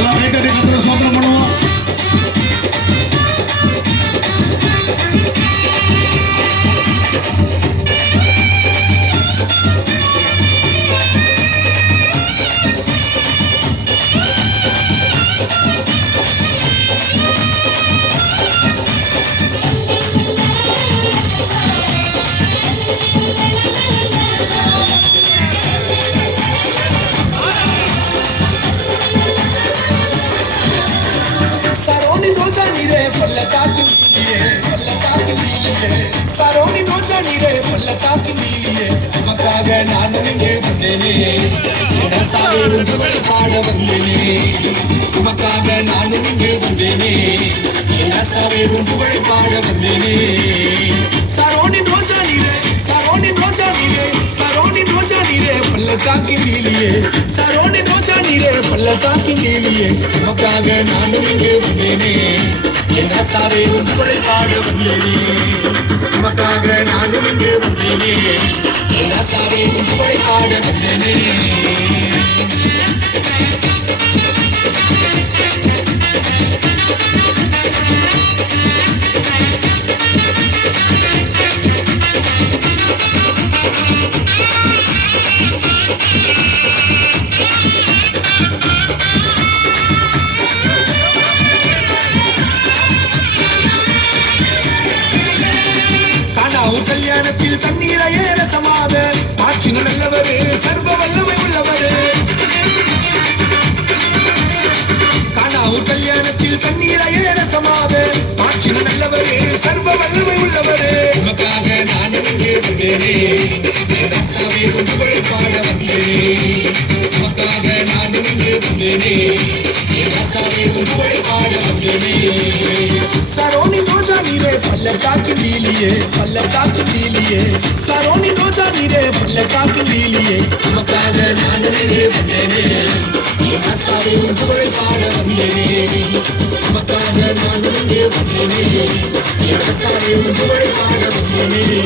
நல்லா ரைட் அடி கத்துற சோதனை பண்ணுவோம். சரோனி நோச்சா நீரே பள்ளத்தாக்கு நீலியே நமக்காக நானும் இங்கே வந்தேனே சாவே உங்கள் பாட வந்தேனே நமக்காக நானும் இங்கே வந்தேனே சாவே உங்கள் பாட வந்தேனே சரோனி நோச்சா நீரே சரோனி நோச்சா நீரே சரோனி நோச்சா நீரே பள்ளத்தாக்கு நீலியே சரோனி நோச்சா நீரே பள்ளத்தாக்கு நீலியே நமக்காக நானும் இங்கே வந்தேனே சாவே உங்கள் பாட வந்தேனே நமக்காக நானும் இங்கே வந்தேனே சாவே உங்கள் பாட வந்தேனே கல்யாணத்தில் தண்ணீரை ஏரசமாக ஆட்சி நல்லவரே சர்வ வல்லமை உள்ளவரே காணாவூர் கல்யாணத்தில் தண்ணீரை ஏரசமாக ஆட்சி நல்லவரே சர்வ வல்லமை உள்ளவரே நமக்காக நான் இங்கே வந்தேனே சாவே உங்கள் பாட வந்தேனே நமக்காக நான் இங்கே வந்தேனே சாவே உங்கள் பாட வந்தேனே சரோனி நோஜா நீரே பள்ளத்தாக்கு நீலியே பள்ளத்தாக்கு நீலியே சரோனி நோஜா நீரே பள்ளத்தாக்கு நீலியே நமக்காக நான் இங்கே வந்தேனே சாவே உங்கள் பாட வந்தேனே நமக்காக நான் இங்கே வந்தேனே சாவே உங்கள் பாட வந்தேனே